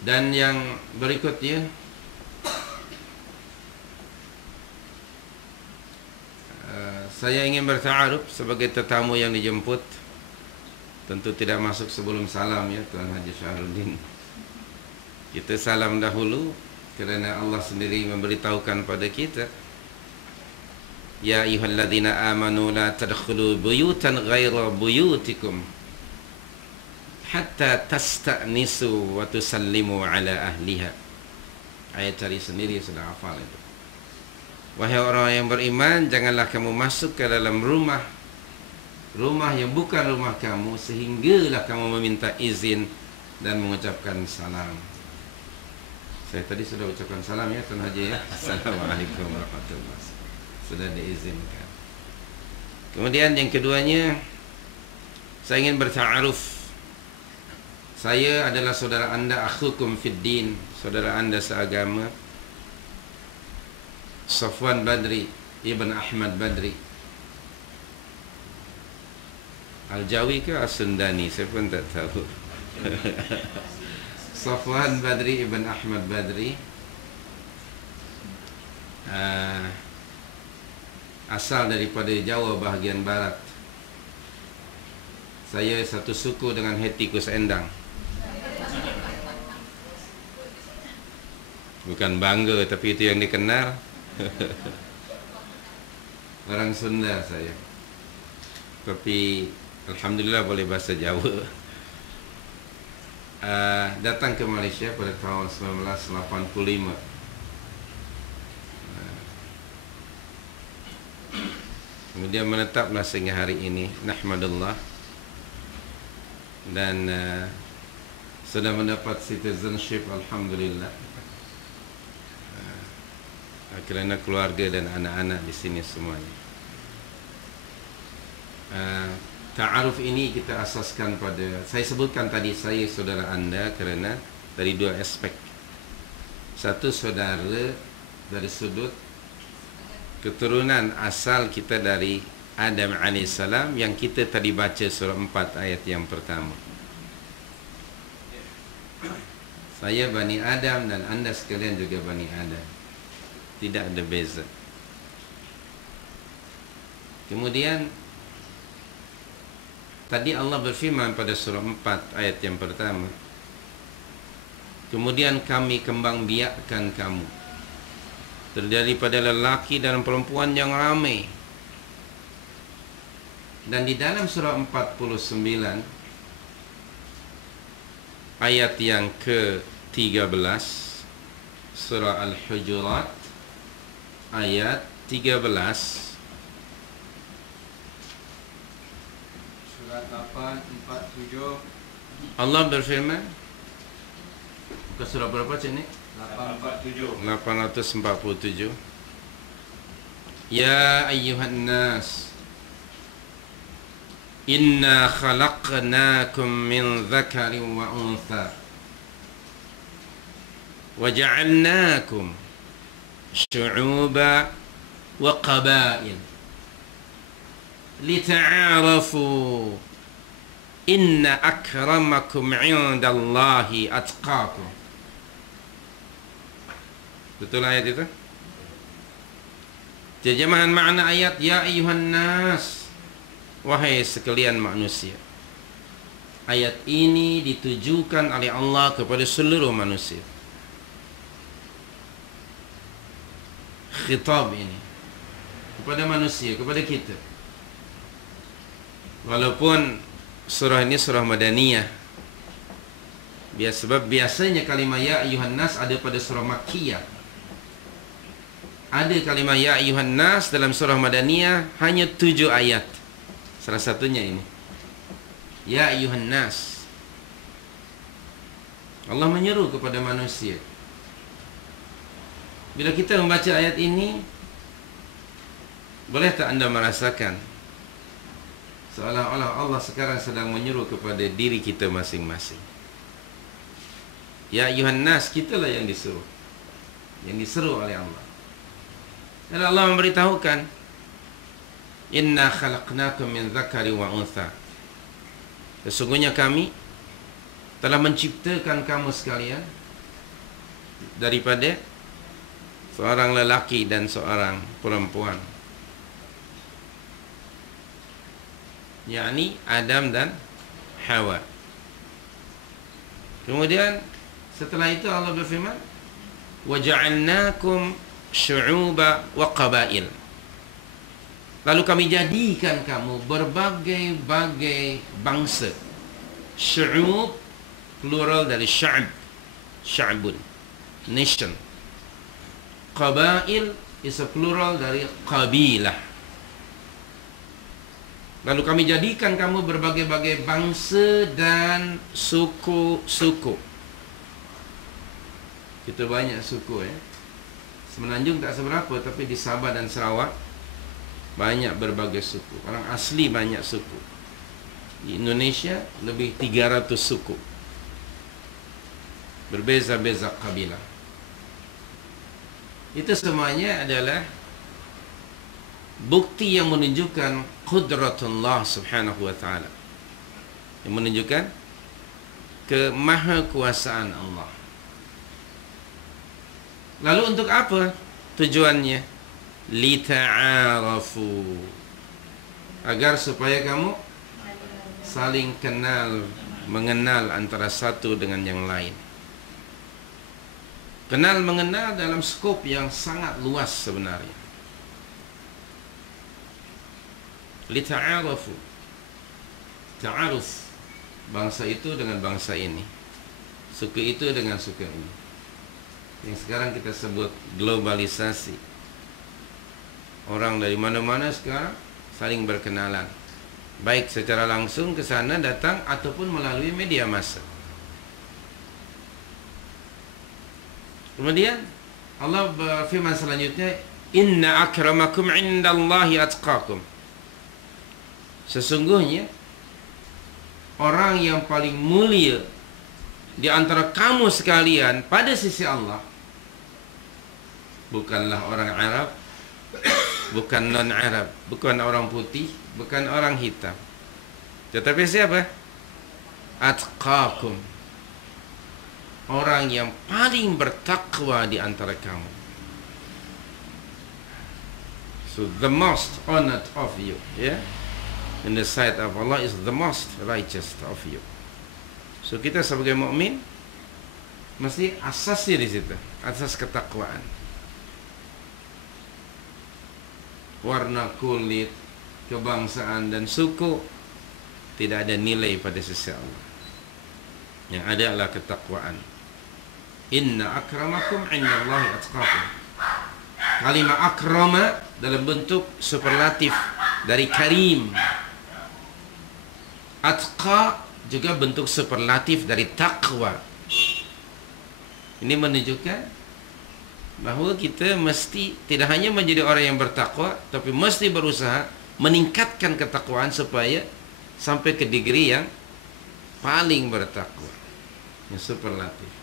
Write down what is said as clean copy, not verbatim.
Dan yang berikutnya, saya ingin berta'aruf sebagai tetamu yang dijemput. Tentu tidak masuk sebelum salam ya Tuan Haji Syahrudin. Kita salam dahulu kerana Allah sendiri memberitahukan pada kita, ya ayyuhalladzina amanu la tadkhulu buyutan ghaira buyutikum hatta tasta'nisu wa tusallimu ala ahliha. Ayat cari sendiri, sudah hafal itu. Wahai orang yang beriman, janganlah kamu masuk ke dalam rumah yang bukan rumah kamu sehinggalah kamu meminta izin dan mengucapkan salam. Saya tadi sudah ucapkan salam ya Tuan Haji ya. Assalamualaikum warahmatullahi wabarakatuh. Sudah diizinkan. Kemudian yang keduanya, saya ingin berta'aruf. Saya adalah saudara anda, akhukum fid din, saudara anda seagama, Safwan Badri Ibn Ahmad Badri. Al-Jawi ke As-Sundani, saya pun tak tahu. Safwan Badri Ibn Ahmad Badri, asal daripada Jawa bahagian barat. Saya satu suku dengan Hetikus Endang. Bukan bangga, tapi itu yang dikenal. Orang Sunda saya, tapi alhamdulillah boleh bahasa Jawa. Datang ke Malaysia pada tahun 1985. Kemudian menetaplah sehingga hari ini, nahmadullah, dan sudah mendapat citizenship alhamdulillah, kerana keluarga dan anak-anak di sini semuanya. Ta'aruf ini kita asaskan pada, saya sebutkan tadi saya saudara anda kerana dari dua aspek. Satu, saudara dari sudut keturunan asal kita dari Adam AS, yang kita tadi baca surah 4 ayat yang pertama. Saya Bani Adam dan anda sekalian juga Bani Adam, tidak ada beza. Kemudian tadi Allah berfirman pada surah 4 ayat yang pertama, kemudian kami kembang biakkan kamu, terdiri pada lelaki dan perempuan yang ramai. Dan di dalam surah 49 ayat yang ke-13, surah Al-Hujurat ayat 13, surat 847, Allah berfirman, bukan surah berapa cik ni? 847. Ya ayyuhan nas, inna khalaqnakum min dhakarin wa untha wa ja'alnakum syu'uba wa qabail lita'arafu inna akramakum 'indallahi atqakum. Betul ayat itu? Terjemahan makna ayat, ya ayyuhan nas, wahai sekalian manusia. Ayat ini ditujukan oleh Allah kepada seluruh manusia. Khitab ini kepada manusia, kepada kita. Walaupun surah ini surah Madaniyah, sebab biasanya kalimah ya ayyuhan nas ada pada surah Makkiyah. Ada kalimah ya ayyuhan nas dalam surah Madaniyah hanya 7 ayat. Salah satunya ini, ya ayyuhan nas. Allah menyeru kepada manusia. Bila kita membaca ayat ini, boleh tak anda merasakan seolah-olah Allah sekarang sedang menyeru kepada diri kita masing-masing. Ya ayyuhan nas, kitalah yang disuruh, yang diseru oleh Allah. Dan Allah memberitahukan, inna khalaqnakum min dzakari wa untha, sesungguhnya kami telah menciptakan kamu sekalian daripada seorang lelaki dan seorang perempuan, yakni Adam dan Hawa. Kemudian setelah itu Allah berfirman, وَجَعَلْنَاكُمْ شُعُوبًا وَقَبَائِلَ. Lalu kami jadikan kamu berbagai-bagai bangsa. Syu'ub plural dari sya'b, sya'bun, nation. Qabail is a plural dari qabilah. Lalu kami jadikan kamu berbagai-bagai bangsa dan suku-suku. Kita banyak suku ya. Semenanjung tak seberapa, tapi di Sabah dan Sarawak banyak berbagai suku. Orang asli banyak suku. Di Indonesia lebih 300 suku. Berbeza-beza kabilah. Itu semuanya adalah bukti yang menunjukkan qudratullah subhanahu wa ta'ala, yang menunjukkan kemahakuasaan Allah. Lalu untuk apa tujuannya? Lita'arafu, agar supaya kamu saling kenal, mengenal antara satu dengan yang lain. Kenal mengenal dalam skop yang sangat luas sebenarnya. Lita'arafu, ta'aruf, bangsa itu dengan bangsa ini, suku itu dengan suku ini, yang sekarang kita sebut globalisasi. Orang dari mana-mana sekarang saling berkenalan, baik secara langsung ke sana datang ataupun melalui media massa. Kemudian Allah berfirman selanjutnya, inna akramakum indallahi atqakum. Sesungguhnya orang yang paling mulia di antara kamu sekalian pada sisi Allah bukanlah orang Arab, bukan non-Arab, bukan orang putih, bukan orang hitam, tetapi siapa? Atqakum, orang yang paling bertakwa di antara kamu. So the most honored of you, yeah, in the sight of Allah is the most righteous of you. So kita sebagai mukmin mesti asasnya di situ, asas ketakwaan. Warna kulit, kebangsaan dan suku tidak ada nilai pada sisi Allah. Yang ada adalah ketakwaan. Inna akramakum indallahi atqakum. Kalimat akrama dalam bentuk superlatif dari karim. Atqa juga bentuk superlatif dari takwa. Ini menunjukkan bahawa kita mesti tidak hanya menjadi orang yang bertakwa, tapi mesti berusaha meningkatkan ketakwaan supaya sampai ke degree yang paling bertakwa, yang superlatif.